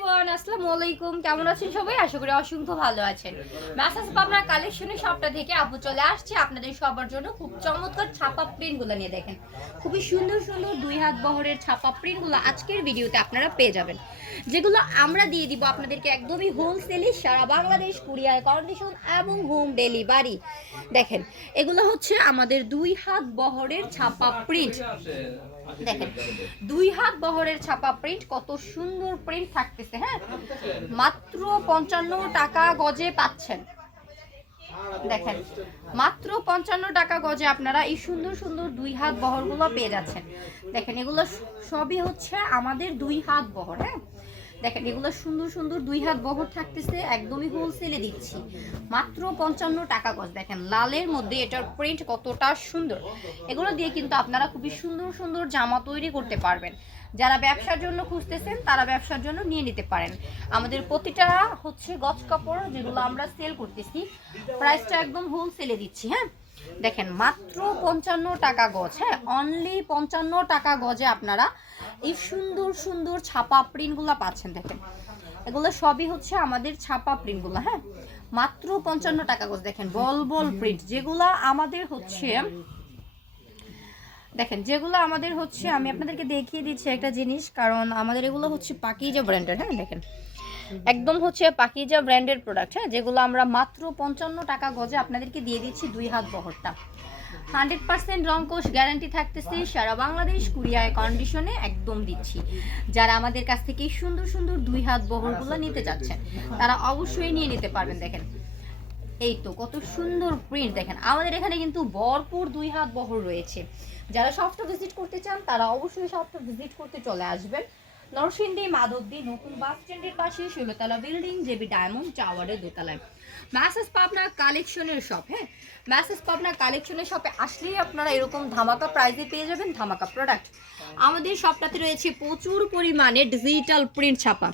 Everyone, আসসালামু আলাইকুম। কেমন আছেন সবাই? আশা করি অসংখ্য ভালো আছেন। মেসাজ পাবনার কালেকশনের সবটা থেকে আপু চলে আসছে আপনাদের সবার জন্য খুব চমৎকার ছাপা প্রিন্টগুলো নিয়ে। দেখেন খুবই সুন্দর সুন্দর দুই হাত বহরের ছাপা প্রিন্টগুলো আজকের ভিডিওতে আপনারা পেয়ে যাবেন, যেগুলো আমরা দিয়ে দিব আপনাদেরকে একদমই হোলসেলে সারা বাংলাদেশ কুরিয়ার কন্ডিশন এবং হোম ডেলিভারি। দেখেন এগুলো হচ্ছে আমাদের দুই হাত বহরের ছাপা প্রিন্ট। দেখেন দুই হাত বহরের ছাপা প্রিন্ট, কত সুন্দর প্রিন্ট থাকতেছে। হ্যাঁ, মাত্র 55 টাকা গজে পাচ্ছেন। দেখেন মাত্র 55 টাকা গজে আপনারা এই সুন্দর সুন্দর দুই হাত বহরগুলো পেয়ে যাচ্ছেন। দেখেন এগুলো সবই হচ্ছে আমাদের দুই হাত বহর। হ্যাঁ, দেখেন এগুলো সুন্দর সুন্দর দুই হাত বহর থাকতেছে, একদমই হোলসেলে দিচ্ছি মাত্র 55 টাকা গজ। দেখেন লালের মধ্যে এটার প্রিন্ট কতটা সুন্দর। এগুলো দিয়ে কিন্তু আপনারা খুবই সুন্দর সুন্দর জামা তৈরি করতে পারবেন। যারা ব্যবসার জন্য খুঁজতেছেন তারা ব্যবসার জন্য নিয়ে নিতে পারেন। আমাদের প্রতিটা হচ্ছে গজ কাপড় যেগুলো আমরা সেল করতেছি, প্রাইসটা একদম হোলসেলে দিচ্ছি। হ্যাঁ, দেখেন মাত্র 55 টাকা গজ। হ্যাঁ, অনলি 55 টাকা গজে আপনারা এই সুন্দর সুন্দর ছাপা প্রিন্টগুলো পাচ্ছেন। দেখেন এগুলো সবই হচ্ছে আমাদের ছাপা প্রিন্টগুলো। হ্যাঁ, মাত্র 55 টাকা গজ। দেখেন বল বল প্রিন্ট যেগুলো আমাদের হচ্ছে, দেখেন যেগুলো আমাদের হচ্ছে, আমি আপনাদেরকে দেখিয়ে দিচ্ছি একটা জিনিস, কারণ আমাদের এগুলো হচ্ছে পাকিজা ব্র্যান্ডের। হ্যাঁ, দেখেন একদম হচ্ছে পাকিজা ব্র্যান্ডের প্রোডাক্ট। হ্যাঁ, যেগুলো আমরা মাত্র 55 টাকা গজে আপনাদেরকে দিয়ে দিচ্ছি দুই হাত বহরটা। 100% রংকোশ গ্যারান্টি থাকতেছে, সারা বাংলাদেশ কুরিয়ার কন্ডিশনে একদম দিচ্ছি। যারা আমাদের কাছ থেকে সুন্দর সুন্দর দুই হাত বহরগুলো নিতে যাচ্ছেন তারা অবশ্যই নিয়ে নিতে পারবেন। দেখেন এই তো কত সুন্দর প্রিন্ট। দেখেন আমাদের এখানে কিন্তু ভরপুর দুই হাত বহর রয়েছে। যারা শপটা ভিজিট করতে চান তারা অবশ্যই শপটা ভিজিট করতে চলে আসবেন। নরসিংদী মাধবদী নতুন বাস স্ট্যান্ডের পাশে 16তলা বিল্ডিং, জেবি ডায়মন্ড টাওয়ারের দোতলায় মেসাজ পাবনা কালেকশনের শপ। হ্যাঁ, মেসাজ পাবনা কালেকশনের শপে আসলেই আপনারা এরকম ধামাকা প্রাইসে পেয়ে যাবেন ধামাকা প্রোডাক্ট। আমাদের শপটাতে রয়েছে প্রচুর পরিমাণে ডিজিটাল প্রিন্ট ছাপা।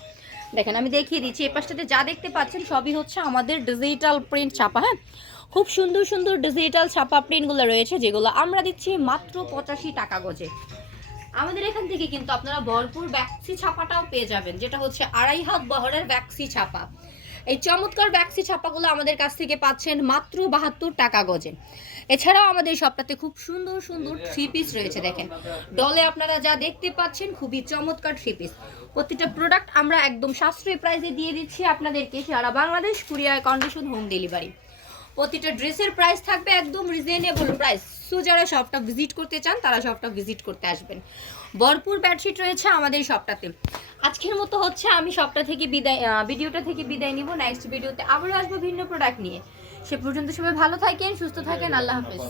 দেখেন আমি দেখিয়ে দিচ্ছি, এই পাশটাতে যা দেখতে পাচ্ছেন সবই হচ্ছে আমাদের ডিজিটাল প্রিন্ট ছাপা। হ্যাঁ, খুব সুন্দর সুন্দর ডিজিটাল ছাপা প্রিন্টগুলো রয়েছে যেগুলো আমরা দিচ্ছি মাত্র 85 টাকা গজে। আমাদের এখান থেকে কিন্তু আপনারা ভরপুর ব্যাক্সি ছাপাটাও পেয়ে যাবেন, যেটা হচ্ছে 2.5 হাত বহরের ব্যাক্সি ছাপা। এই চমৎকার ব্যাক্সি ছাপাগুলো আমাদের কাছ থেকে পাচ্ছেন মাত্র 72 টাকা গজে। এছাড়াও আমাদের সবটাতে খুব সুন্দর সুন্দর থ্রি পিস রয়েছে। দেখেন ডলে আপনারা যা দেখতে পাচ্ছেন খুবই চমৎকার থ্রি পিস। প্রতিটা প্রোডাক্ট আমরা একদম সাশ্রয়ী প্রাইসে দিয়ে দিচ্ছি আপনাদেরকে, সারা Bangladesh courier condition home delivery. প্রতিটা ড্রেসের প্রাইস থাকবে একদম রিজনেবল প্রাইস। সো যারা শপটা ভিজিট করতে চান তারা শপটা ভিজিট করতে আসবেন। ভরপুর বেডশিট রয়েছে আমাদের শপটাতে। আজকের মতো হচ্ছে আমি শপটা থেকে ভিডিওটা থেকে বিদায় নিব। নেক্সট ভিডিওতে আবারও আসবো ভিন্ন প্রোডাক্ট নিয়ে। সে পর্যন্ত সবাই ভালো থাকেন, সুস্থ থাকেন। আল্লাহ হাফেজ।